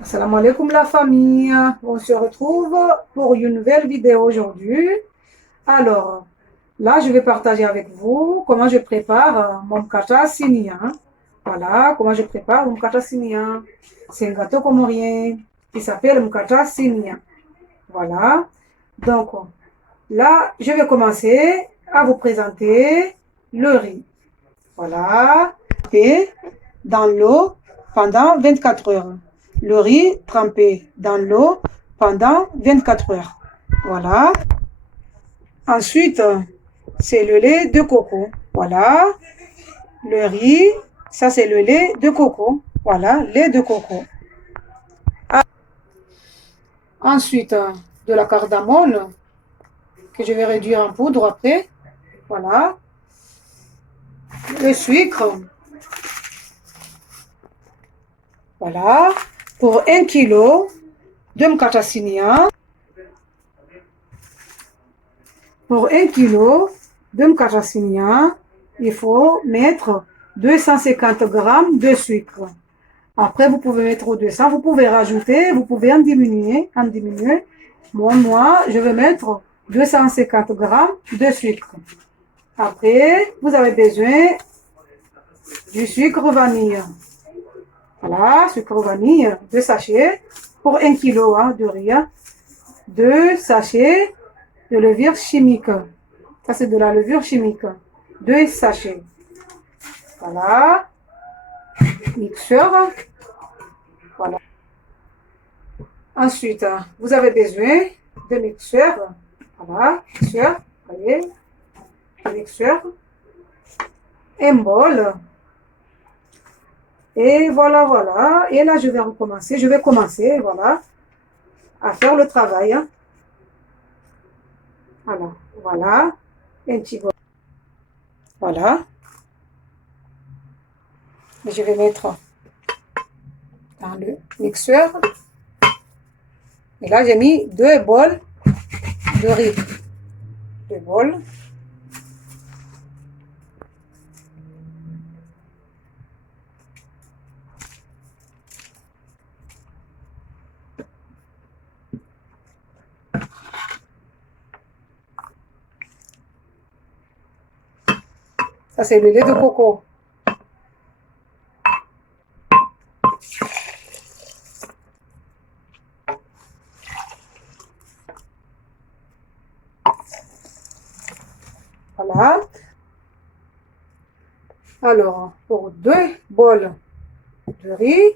Assalamu alaikum la famille. On se retrouve pour une nouvelle vidéo aujourd'hui. Alors, là, je vais partager avec vous comment je prépare mon mkata sinia. Voilà, comment je prépare mon mkata sinia. C'est un gâteau comorien qui s'appelle mkata sinia. Voilà. Donc, là, je vais commencer à vous présenter le riz. Voilà. Et dans l'eau pendant 24 heures. Le riz trempé dans l'eau pendant 24 heures. Voilà. Ensuite, c'est le lait de coco. Voilà. Le riz, ça c'est le lait de coco. Voilà, lait de coco. Ensuite, de la cardamone que je vais réduire en poudre après. Voilà. Le sucre. Voilà. Pour 1 kilo de mkata. Pour 1 kilo de mkata, il faut mettre 250 grammes de sucre. Après, vous pouvez mettre au 200, vous pouvez rajouter, vous pouvez en diminuer. Moi, je vais mettre 250 grammes de sucre. Après, vous avez besoin du sucre vanille. Voilà, sucre vanille, 2 sachets pour 1 kilo de riz. 2 sachets de levure chimique. Ça, c'est de la levure chimique. 2 sachets. Voilà. Mixeur. Voilà. Ensuite, vous avez besoin de mixeur. Voilà, mixeur. Voyez, mixeur. Un bol. Et voilà, voilà. Et là, je vais recommencer. Je vais commencer, voilà, à faire le travail. Voilà, voilà. Un petit bol. Voilà. Et je vais mettre dans le mixeur. Et là, j'ai mis 2 bols de riz. 2 bols. Ça, c'est le lait de coco. Voilà. Alors, pour 2 bols de riz,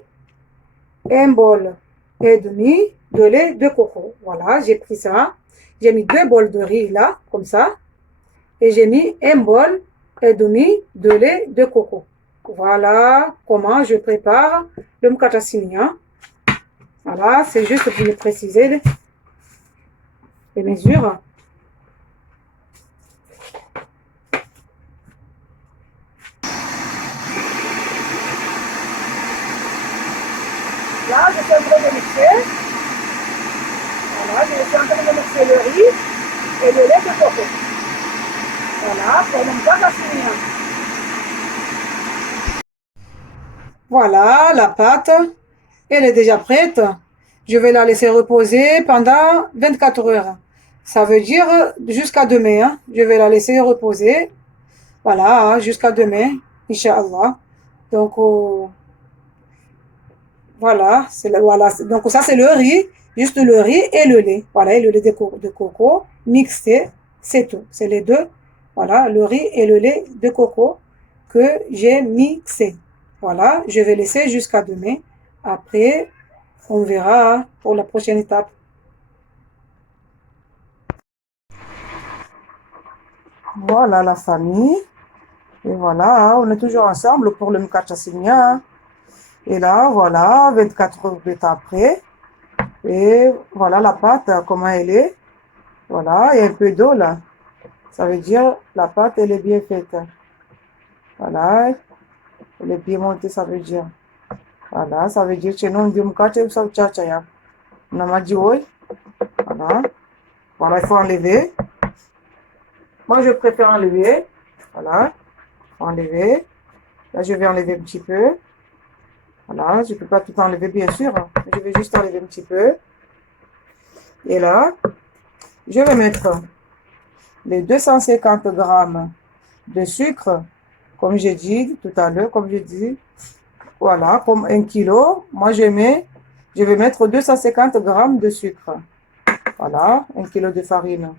1 bol et demi de lait de coco. Voilà, j'ai pris ça. J'ai mis 2 bols de riz là, comme ça. Et j'ai mis 1 bol et demi de lait de coco. Voilà comment je prépare le mkata. Voilà, c'est juste pour vous préciser les mesures. Là, je suis en train de mixer. Voilà, je suis en train de mixer le riz et le lait de coco. Voilà, pour mon mkata. Voilà, la pâte, elle est déjà prête. Je vais la laisser reposer pendant 24 heures. Ça veut dire jusqu'à demain. Je vais la laisser reposer. Voilà, jusqu'à demain, Inch'Allah. Donc, voilà, voilà. Donc, ça, c'est le riz, juste le riz et le lait. Voilà, et le lait de coco mixé, c'est tout. C'est les deux. Voilà, le riz et le lait de coco que j'ai mixé. Voilà, je vais laisser jusqu'à demain. Après, on verra pour la prochaine étape. Voilà la famille. Et voilà, on est toujours ensemble pour le mkata. Et là, voilà, 24 heures après. Et voilà la pâte, comment elle est. Voilà, il y a un peu d'eau là. Ça veut dire la pâte, elle est bien faite. Voilà, elle est bien montée, ça veut dire. Voilà, ça veut dire que nous, on dit mkata, ça veut dire on a dit oui. Voilà. Voilà, il faut enlever. Moi, je préfère enlever. Voilà. Enlever. Là, je vais enlever un petit peu. Voilà, je ne peux pas tout enlever, bien sûr. Je vais juste enlever un petit peu. Et là, je vais mettre les 250 grammes de sucre, comme j'ai dit tout à l'heure, comme je dis. Voilà, comme 1 kilo. Moi, je vais mettre 250 grammes de sucre. Voilà, 1 kilo de farine.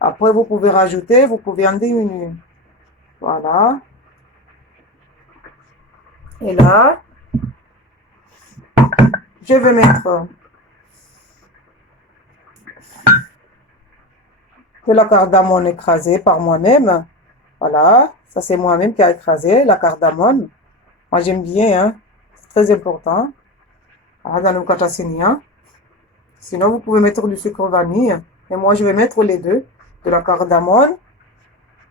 Après, vous pouvez rajouter, vous pouvez en diminuer. Voilà. Et là, je vais mettre de la cardamome écrasée par moi-même. Voilà, ça c'est moi-même qui a écrasé la cardamome. Moi, j'aime bien, hein. C'est très important. Voilà, dans le catacinia. Sinon, vous pouvez mettre du sucre vanille. Et moi, je vais mettre les deux. De la cardamome.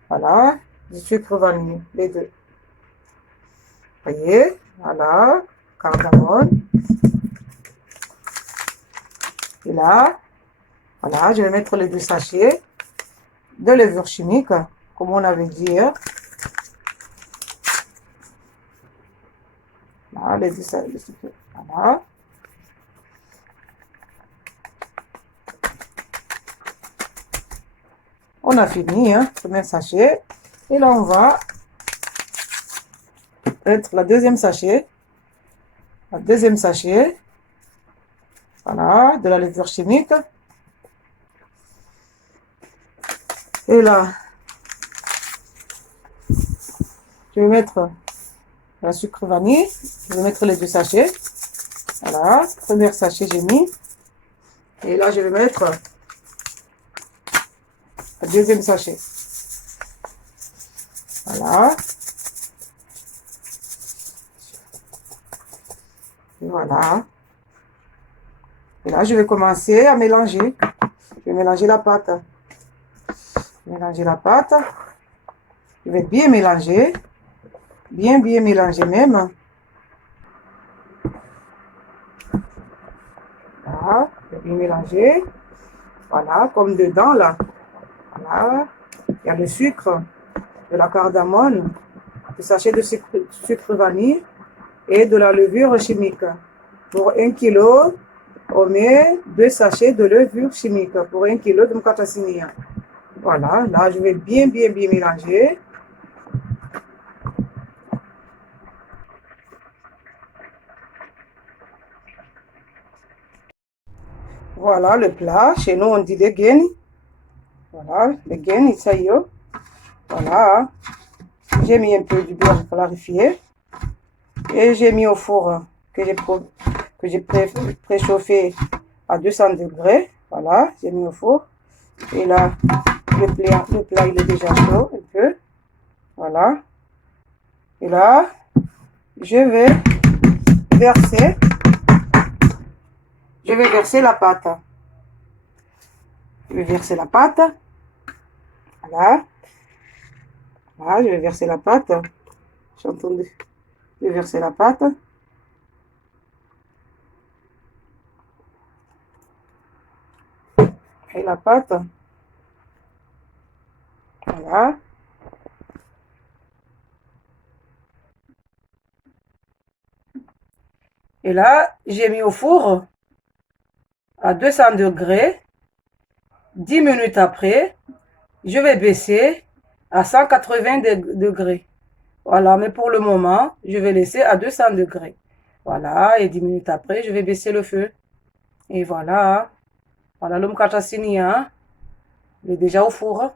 Voilà. Du sucre vanille. Les deux. Voyez. Voilà. Cardamome. Et là, voilà, je vais mettre les deux sachets de levure chimique, comme on avait dit hier. Voilà, les deux sachets. Voilà. On a fini, hein, premier sachet. Et là, on va mettre la deuxième sachet. La deuxième sachet. Voilà, de la levure chimique. Et là, je vais mettre la sucre vanille. Je vais mettre les deux sachets. Voilà, premier sachet, j'ai mis. Et là, je vais mettre le deuxième sachet. Voilà. Et voilà. Et là, je vais commencer à mélanger. Je vais mélanger la pâte. Mélanger la pâte. Je vais bien mélanger. Bien mélanger même. Voilà. Je vais bien mélanger. Voilà, comme dedans, là. Voilà. Il y a le sucre, de la cardamome, le sachet de sucre vanille et de la levure chimique. Pour 1 kilo, on met 2 sachets de levure chimique pour 1 kilo de mukatacinia. Voilà, là je vais bien mélanger. Voilà le plat, chez nous on dit des gaines. Voilà, les gaines, ça y est. Voilà, j'ai mis un peu du beurre clarifié et j'ai mis au four que j'ai préchauffé à 200 degrés. Voilà, j'ai mis au four. Et là, le plat il est déjà chaud un peu. Voilà. Et là, je vais verser la pâte. Je vais verser la pâte. Voilà. Voilà, je vais verser la pâte. J'entends de verser la pâte. Et la pâte. Voilà. Et là, j'ai mis au four à 200 degrés. 10 minutes après, je vais baisser à 180 degrés. Voilà, mais pour le moment, je vais laisser à 200 degrés. Voilà, et 10 minutes après, je vais baisser le feu. Et voilà. Voilà le mukatacinia. Il est déjà au four.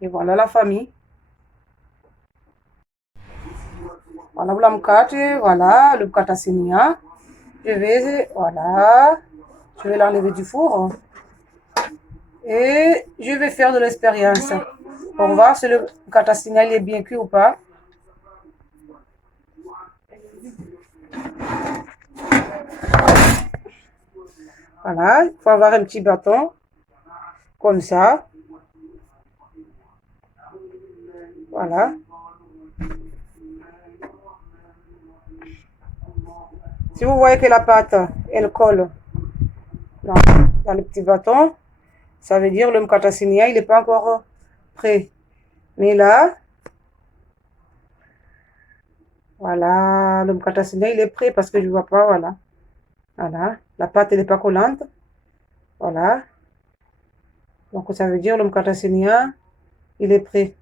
Et voilà la famille. Voilà la mukate, voilà le mukatacinia. Voilà, je vais l'enlever du four. Et je vais faire de l'expérience. On va voir si le mukatacinia est bien cuit ou pas. Voilà, il faut avoir un petit bâton, comme ça. Voilà. Si vous voyez que la pâte, elle colle dans le petit bâton, ça veut dire le mukatacinia, il n'est pas encore prêt. Mais là, Voilà, le mkata sinia, il est prêt parce que je vois pas, voilà. Voilà, la pâte, elle n'est pas collante. Voilà. Donc, ça veut dire le mkata sinia, il est prêt.